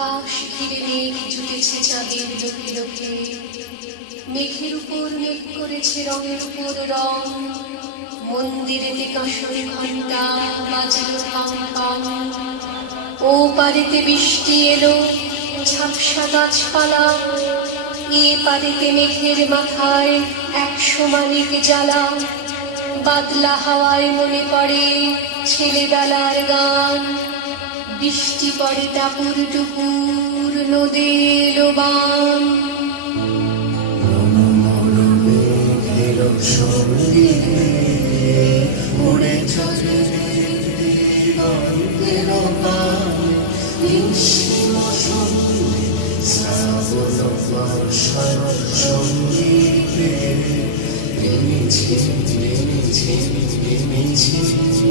আকাশ ঘিরে মেঘ জুটেছে চাঁদের লোকে লোকে, মেঘের উপর মেঘ করেছে রঙের উপর রং। মন্দিরেতে কাঁসরে ঘণ্টা বাজলো পাং পাং। ও পারেতে বৃষ্টি এলো ঝাপসা গাছপালা, এ পারেতে মেঘের মাথায় 100 মানিক জ্বালা। বাদলা হাওয়ায় মনে পড়ে ছেলেবেলার গান, বৃষ্টি পড়ে টাপুর টুপুর নদে এলো বান। উড়ে চলে দিগন্তের পানে, নিঃসীম সঙ্গে শ্রাবণ বর্ষার সঙ্গীতে নেমেছি নেমেছি নেমেছি।